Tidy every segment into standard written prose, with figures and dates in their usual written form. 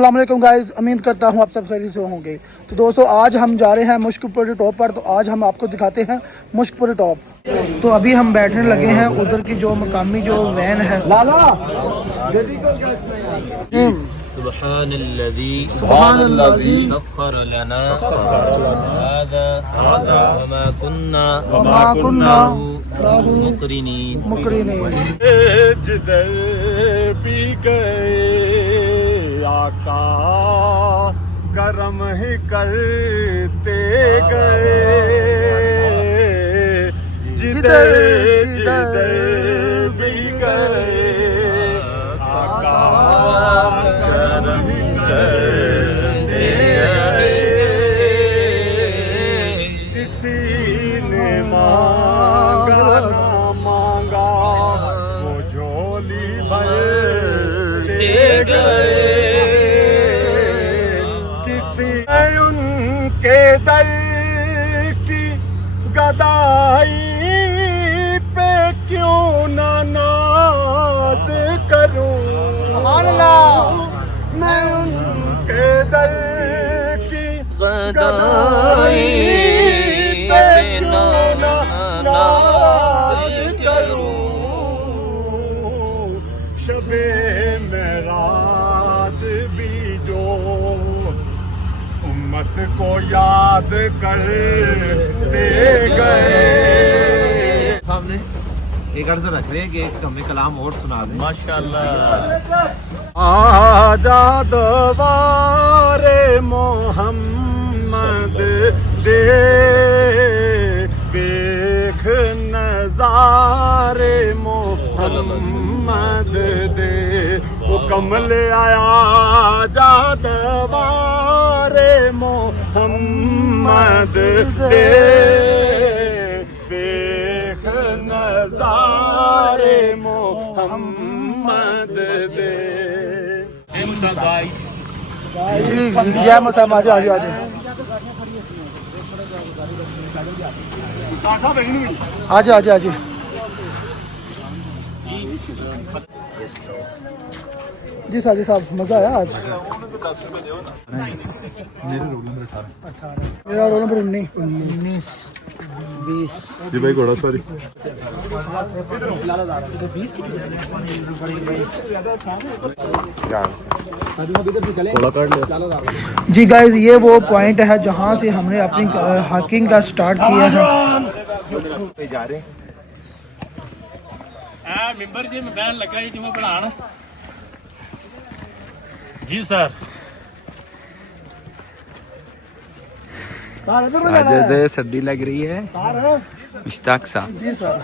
अस्सलाम वालेकुम गाइस, उम्मीद करता हूँ आप सब खैरियत से होंगे। तो दोस्तों आज हम जा रहे हैं मुश्कपुरी टॉप पर। तो आज हम आपको दिखाते हैं मुश्कपुरी टॉप। तो अभी हम बैठने लगे हैं उधर की जो मकामी जो वैन है। सुब्हानल्लज़ी सख्खर लना हाज़ा वमा कुन्ना लहू मुक़रिनीन। जिधर भी गए आका करम ही करते गए, जिधर भी गए आका करम ही करते गए। किसी ने मांगा ना मांगा वो झोली भरते गए। किसी उनके दर की गदाई पे क्यों ना नाज करूं, मैं उनके दर की गदाई पे क्यों ना नाज करूं। शबे मेराज भी जो उम्मत को याद करते गए। सामने एक अर्ज रख रहे हैं कि हमें कलाम और सुना दें। माशाअल्लाह। आजाद वारे मोहम्मद दे देख नजारे मोहम्मद दे वो कमले आया। आजाद वारे मोहम्मद दे देख नजारे मोहम्मद दे। जय मसाम आजे आजे आजे आजे आजे आजे। जी साजी साहब मजा आया आज। मेरा रोल नंबर 19 20 जी भाई घोड़ा सॉरी। जी गाइस, ये वो पॉइंट है जहाँ से हमने अपनी हाइकिंग का स्टार्ट किया है। जा रहे मेंबर जी मैं बैन लगा जी मैं बढ़ाना जी सर। आज सर्दी लग रही है मुश्ताक साहब। जी सर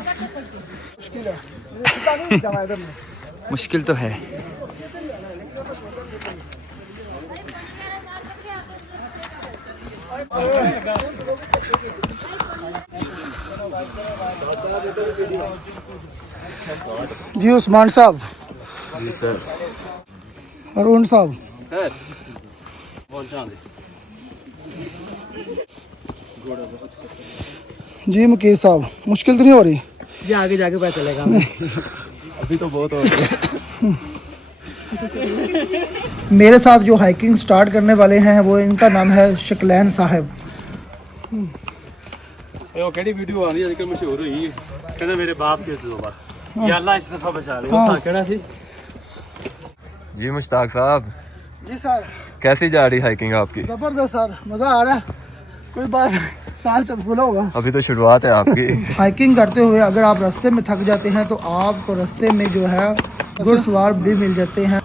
मुश्किल तो है। जी उस्मान साहब, अरुण साहब, जी मुकेश साहब, मुश्किल तो नहीं हो रही? ये आगे जाके पता चलेगा। अभी तो बहुत हो रहा है। मेरे साथ जो हाइकिंग स्टार्ट करने वाले हैं वो इनका नाम है शकलैन साहब। वो केड़ी वीडियो आ रही है आजकल मशहूर हुई है, कहते मेरे बाप के दो बार या अल्लाह इस दफा बचा ले। हाँ। कहना सी जी मुश्ताक साहब, जी सर, कैसी जा रही हाइकिंग आपकी? जबरदस्त सर, मज़ा आ रहा है। कोई बात साल से फूला होगा। अभी तो शुरुआत है आपकी। हाइकिंग करते हुए अगर आप रास्ते में थक जाते हैं तो आपको रास्ते में जो है घुड़सवार भी मिल जाते हैं।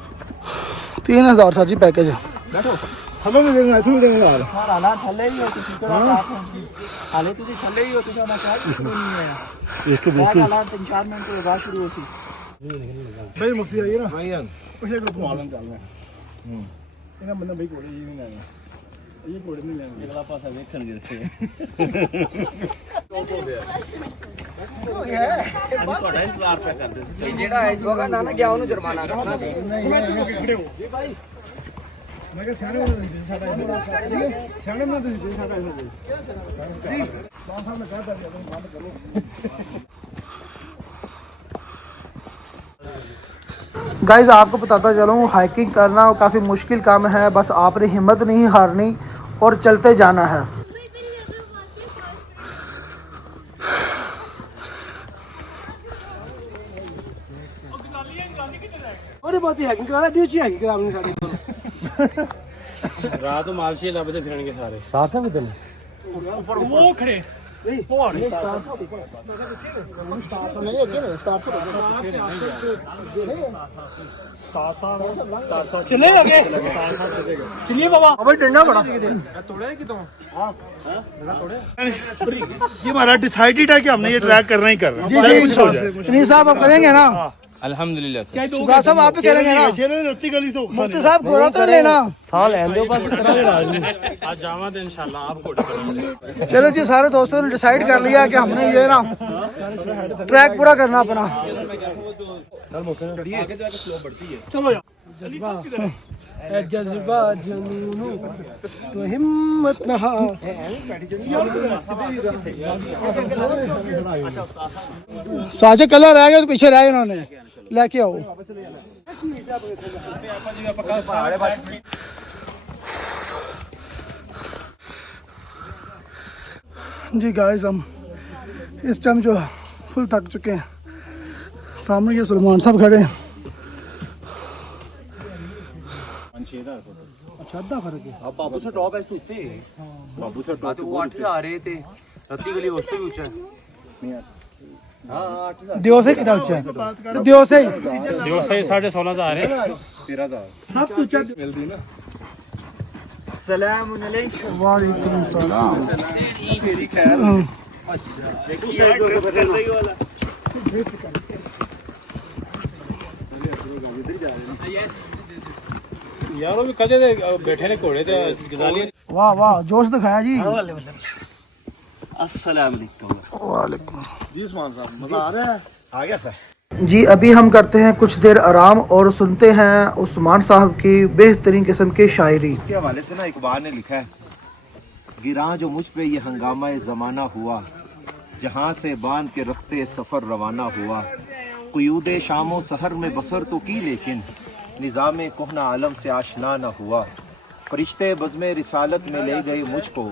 3000 सर जी पैकेज। हमें भी देना तू देना यार। हालात थले ही हो तुसी तो हाले तुसी थले ही हो तुसी ना क्या शुरू नहीं है। इसको बिल्कुल हालात 3-4 मिनट के बाद शुरू होसी। भाई मुफ्ती आई ना भाई यार उसे ग्रुप मालूम चल रहा है। इन्हें बंदा भाई कोड़े ये नहीं लेना, ये कोड़े नहीं लेना, अगला पासा देखन गिर से ਤੁਹਾਡਾ ਇੰਤਜ਼ਾਰ ਪਿਆ ਕਰਦੇ ਸੀ ਜਿਹੜਾ ਹੈ ਜੋਗਾ ਨਾ ਗਿਆ ਉਹਨੂੰ ਜੁਰਮਾਨਾ ਕਰਨਾ ਜੀ। मैं क्या सियाने वाला नहीं साडा सियाने में नहीं साडा ऐसा जी पांच साल में कहा था तुम बंद करो। गाइस आपको बताता चलूँ, हाइकिंग करना काफ़ी मुश्किल काम है, बस आपने हिम्मत नहीं हारनी और चलते जाना है। अरे बात ही हैकिंग करा दी हैकिंग करा हमने सारी रात को मालशी लबदे फिरनगे सारे साथ में दिन ऊपर वो खड़े नहीं पहाड़ चले लगे चलिए बाबा अबे डंडा बड़ा तोड़े कि तुम ये हमारा डिसाइडेड है कि हमने ये ट्रैक करना ही करना जी जी सुनील साहब आप करेंगे ना? अल्हम्दुलिल्लाह सुधा साहब आप भी करेंगे ना? रत्ती गली से मुफ्ती साहब घोड़ा तो लेना। साल एंदो पास करांगे राज आज जावा दे इंशाल्लाह आप घोड़ा करेंगे। चलो जी सारे दोस्तों ने डिसाइड कर लिया कि हमने ये ना ट्रैक पूरा करना अपना। चलो यार जज्बा जुनून तो हिम्मत न हार साझे कलर रह गए तो पीछे रह गए, उन्होंने लेके आओ। जी गाइस हम इस टाइम जो फुल थक चुके हैं। सामने ये सलमान साहब खड़े हैं। बाबू से टॉप है सुते बाबू से टॉप वो 8 आ रहे थे रत्ती गली उससे भी ऊंचा है। दियो से कितना ऊंचा है? दियो से 16.5 आ रहे 13,000 सब ऊंचा मिलती ना। सलाम अलैकुम वालेकुम सलाम। यार वो कदे बैठे ने घोड़े ते गजाली वाह वाह जोश दिखाया जी। अस्सलाम वालेकुम वालेकुम जी उस्मान साहब मजा आ रहा है आ गया सर। जी अभी हम करते हैं कुछ देर आराम और सुनते हैं उस्मान साहब की बेहतरीन किस्म की शायरी। इसके हवाले से ना इकबाल ने लिखा है, गिरा जो मुझ पे ये हंगामा ज़माना हुआ, जहाँ से बांध के रखते सफ़र रवाना हुआ, क़ुयूद शामो सहर में बसर तो की लेकिन निज़ाम कोहना आलम से आशना न हुआ। फरिश्ते बज़्म रिसालत में ले गए मुझको,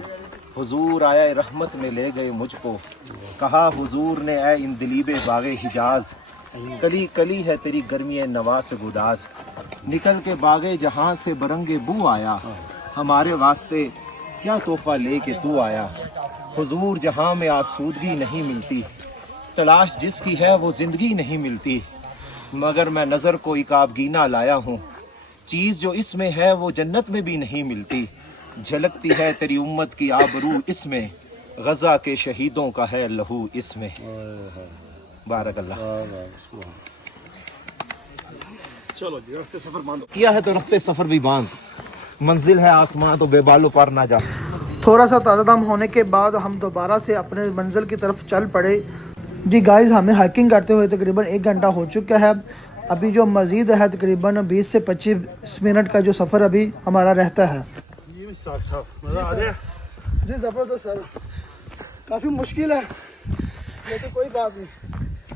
हुजूर आया रहमत में ले गए मुझको। कहा हुजूर ने ऐ इन दिलीबे बागे हिजाज, कली कली है तेरी गर्मी नवा से गुदास। निकल के बागे जहाँ से बरंगे बू आया, हमारे वास्ते क्या तोहफा ले के तू आया। हुजूर जहाँ में आसूदगी नहीं मिलती, तलाश जिसकी है वो ज़िंदगी नहीं मिलती। मगर मैं नज़र को इकाबगीना लाया हूँ, चीज़ जो इसमें है वो जन्नत में भी नहीं मिलती। झलकती है तेरी उम्मत की आबरू इसमें, गज़ा के शहीदों का है लहू इसमें। बारकल्लाह। चलो जी रस्ते सफर बांधो। किया है तो रफ्ते सफ़र भी बांध, मंजिल है आसमां तो बेबालों पर ना जा। थोड़ा सा ताज़ा दम होने के बाद हम दोबारा से अपने मंजिल की तरफ चल पड़े। जी गाइस हमें हाइकिंग करते हुए तकरीबन 1 घंटा हो चुका है। अभी जो मज़ीद है तकरीबन 20 से 25 मिनट का जो सफ़र अभी हमारा रहता है। मजा आ रहा है जी ज़बरदस्त सर, काफ़ी मुश्किल है लेकिन कोई बात नहीं,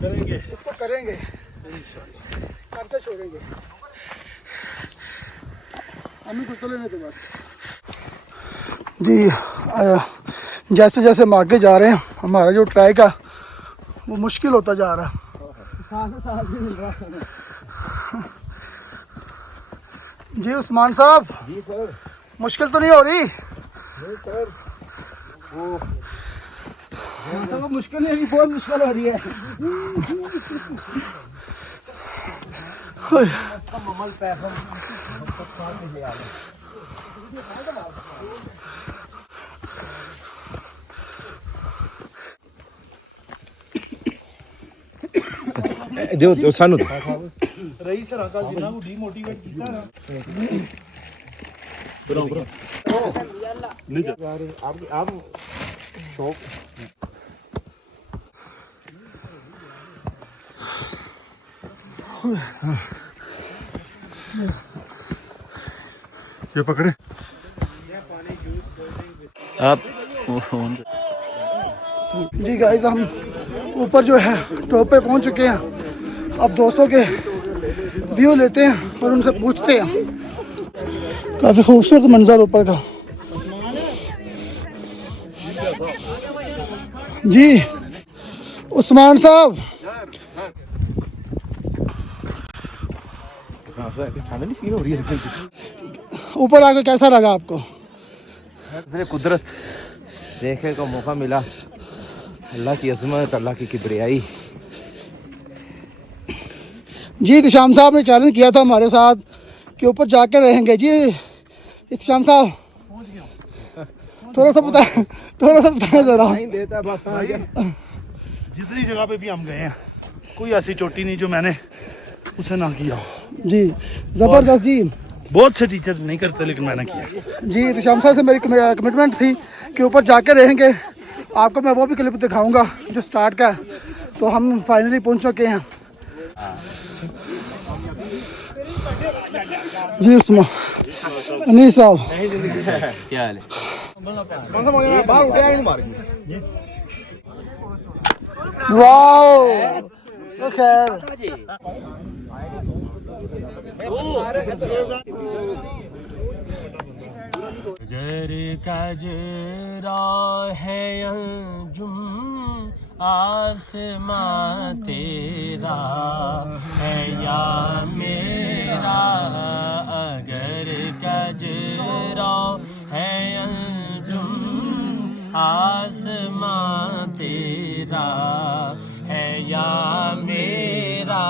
करेंगे इसको करेंगे, करते छोड़ेंगे। हमें कुछ तो लेने के बाद जी जैसे जैसे हम आगे जा रहे हैं हमारा जो ट्रैक है वो मुश्किल होता जा रहा है। जी उस्मान साहब जी सर। मुश्किल तो नहीं हो रही? नहीं सर वो मुश्किल नहीं, बहुत मुश्किल हो रही है। जो सानू रही सर का जिन्ना को डीमोटिवेट किया ना नहीं यार आप शौक ये पकड़े आप जी गाइस हम ऊपर जो है टॉप पे पहुंच चुके हैं। अब दोस्तों के व्यू लेते हैं और उनसे पूछते हैं। काफ़ी खूबसूरत मंजर ऊपर का। जी उस्मान साहब, ऊपर आके कैसा लगा आपको? सिर्फ कुदरत देखने का मौका मिला, अल्लाह की अज़मत, अल्लाह की किबरियाई। जी इत्शाम साहब ने चैलेंज किया था हमारे साथ कि ऊपर जाकर रहेंगे। जी इत्शाम साहब थोड़ा सा बताएं ज़रा। जितनी जगह पे भी हम गए हैं कोई ऐसी चोटी नहीं जो मैंने उसे ना किया हो। जी ज़बरदस्त जी। बहुत से टीचर नहीं करते लेकिन मैंने किया। जी इत्शाम साहब से मेरी कमिटमेंट थी कि ऊपर जाकर रहेंगे। आपको मैं वो भी क्लिप दिखाऊंगा जो स्टार्ट का है। तो हम फाइनली पहुंच चुके हैं। जी उस्मान नहीं साहब क्या हाल है? वाओ तो खैर अगर कजरा है अंजुम आसमां तेरा है या मेरा, अगर कजरा है अंजुम आसमां तेरा है या मेरा।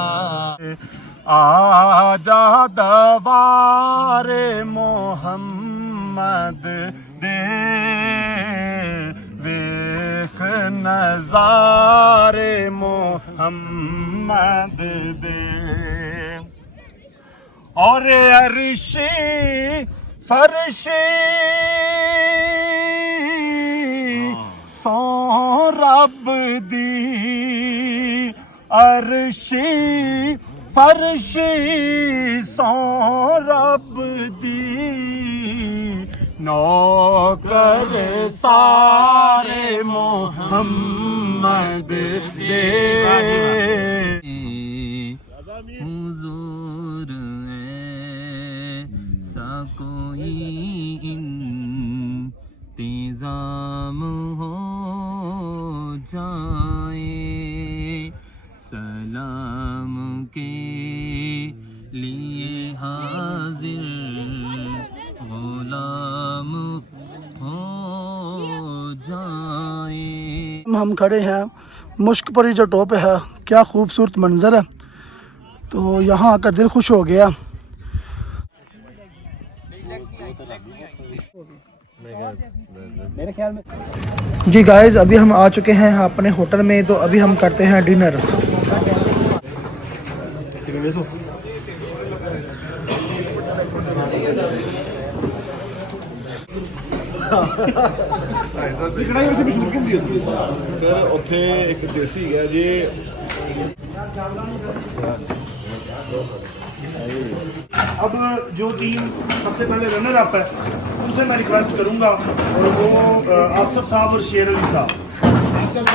आजा दवारे मोहम्मद दे वेख नजारे मोहम्मद दे, और अरशी फरशी सो रब दी, अरशी फरशी सो रब दी, नौकर सारे मोहम्मद दे। हुजूर ऐसा कोई इंतजाम हो जाए, सलाम के लिए हाजिर गुलाम हो जाए। हम खड़े हैं मुश्क परी जो टॉप है, क्या खूबसूरत मंजर है। तो यहाँ आकर दिल खुश हो गया। जी गाइस अभी हम आ चुके हैं अपने होटल में। तो अभी हम करते हैं डिनर। सर ਉੱਥੇ ਇੱਕ ਦੇਸੀ ਹੈ ਜੀ। अब जो टीम सबसे पहले रनर अप है उनसे मैं रिक्वेस्ट करूंगा, और वो आसिफ साहब और शेर अली साहब। आसिफ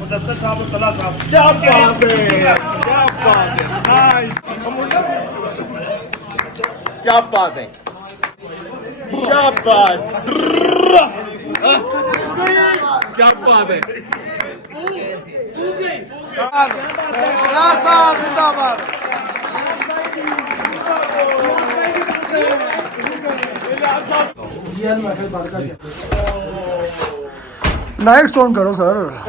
मुदस्सर साहब और तला साहब। क्या बात है, क्या बात है, क्या बात है, शाबाश, क्या बात है। जिंदाबाद। लाइट्स ऑन करो सर।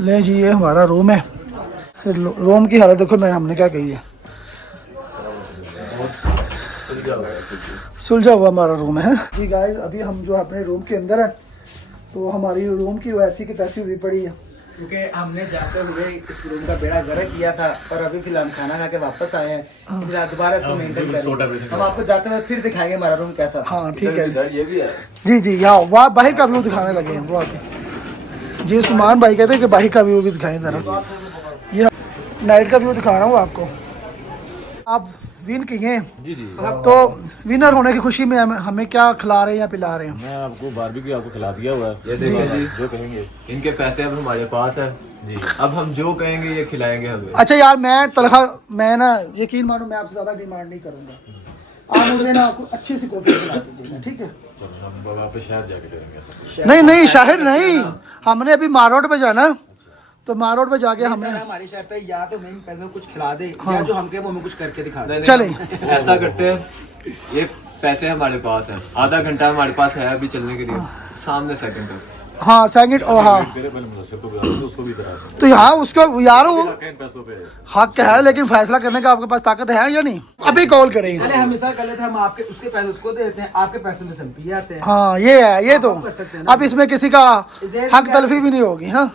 ले जी ये हमारा रूम है। रूम की हालत देखो, हमने क्या कही है। सुलझा हुआ हमारा रूम है जी गाइस। अभी हम जो अपने रूम के अंदर है, तो हमारी रूम की वैसी की तैसी हुई पड़ी है, क्योंकि हमने जाते हुए इस रूम का बेड़ा गर्क किया था और अभी फिलहाल खाना खा के वापस आए हैं। फिलहाल दोबारा इसको मेंटेन करेंगे। हम आपको जाते हुए फिर दिखाएंगे हमारा रूम कैसा। हाँ ठीक है ये भी है जी। जी यहाँ वहाँ बाहर का व्यू दिखाने लगे हैं वो आगे। जी सुमान भाई कहते हैं कि बाहर का व्यू भी दिखाएं जरा। ये नाइट का व्यू दिखा रहा हूँ आपको। आप विन किए जी जी। तो विनर होने की खुशी में हमें क्या खिला रहे हैं या पिला रहे हैं? मैं आपको बारबेक्यू आपको खिला दिया हुआ है, ये देखिए जी, जो कहेंगे। इनके पैसे अब हमारे पास है जी, अब हम जो कहेंगे ये खिलाएंगे हमें। अच्छा यार, मैं ना यकीन मानो मैं आपसे ज्यादा डिमांड नहीं करूंगा। आप मुझे ना अच्छी सी कॉफी पिला दीजिएगा, ठीक है? चलो हम वापस शहर जाके करेंगे ऐसा। नहीं नहीं, शहर नहीं, हमने अभी मारोड पे जाना, तो मारोड पे जाके हमने हमारी शर्त है या तो मेन पैसे में कुछ खिला दे या जो हमके वो हमें कुछ करके दिखा दे। चले। ऐसा करते हैं, ये पैसे हमारे पास है, आधा घंटा हमारे पास है अभी चलने के लिए, सामने सेकंड तक। हाँ सेकंड, और हाँ मेरे पहले मुदस्सिर को बुला दो, उसको भी इधर आ जाओ। तो यहाँ उसको यार वो इन पैसों पे हक है, लेकिन फैसला करने का आपके पास ताकत है या नहीं? अभी कॉल करेंगे। चले हम ऐसा कर लेते हैं, हम आपके उसके पैसे उसको दे देते हैं, आपके पैसे में से हम पी आते हैं। हाँ ये है, ये तो कर सकते हैं ना। अब इसमें किसी का हक तलफी भी नहीं होगी। हाँ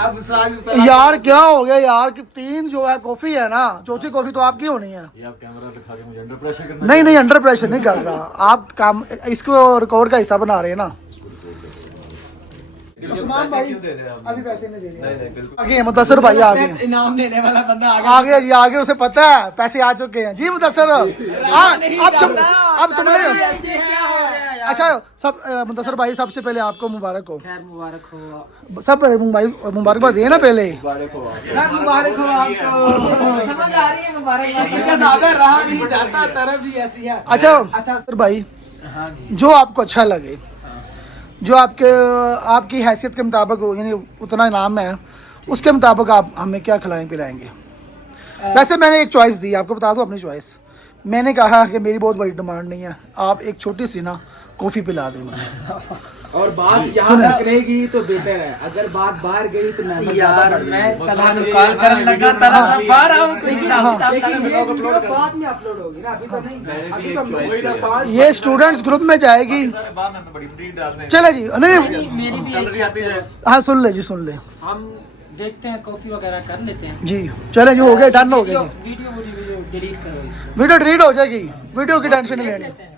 अब यार क्या हो गया यार कि 3 जो है कॉफी है ना, चौथी कॉफी तो आपकी होनी है। ये आप कैमरा दिखा के मुझे अंडर प्रेशर करना। नहीं नहीं, अंडर प्रेशर नहीं कर रहा, आप काम इसको रिकॉर्ड का हिस्सा बना रहे हैं ना। उस्मान भाई क्यों दे रहे हैं हम? अभी पैसे नहीं दे रहे। नहीं नहीं बिल्कुल। आगे मुदस्सिर भाई आगे, इनाम देने वाला बंदा आगे जी, आगे उसे पता है पैसे आ चुके हैं जी। मुदस्सिर अब तुमने अच्छा सब मुदस्सिर भाई, सबसे पहले आपको मुबारक हो। मुबारक हो, सब मुबारकबाद दिए ना पहले। सर मुबारक हो आपको। समझ आ रही है मुबारक ज्यादा रहा नहीं जाता, तरफ ही ऐसी है। अच्छा सर भाई, जो आपको अच्छा लगे, जो आपकी हैसियत के मुताबिक हो, यानी उतना इनाम है, उसके मुताबिक आप हमें क्या खिलाएं पिलाएंगे? वैसे मैंने एक चॉइस दी, आपको बता दूं अपनी चॉइस। मैंने कहा कि मेरी बहुत बड़ी डिमांड नहीं है, आप एक छोटी सी ना कॉफ़ी पिला दें मुझे। और बात यहाँ तक रहेगी तो बेहतर है, अगर बात बाहर गई तो यार मैं कॉल करने लगा तला सब बाहर आओ, लेकिन ये वीडियो बाद में अपलोड होगी ना, अभी तो नहीं। अभी तो ये स्टूडेंट्स ग्रुप में जाएगी। चले जी, नहीं हाँ सुन ले जी, सुन ले, हम देखते हैं, कॉफी वगैरह कर लेते हैं जी। चले जी, हो गए, डन हो गए जी। वीडियो डिलीट करो इसको। वीडियो डिलीट हो जाएगी, वीडियो की टेंशन नहीं लेनी।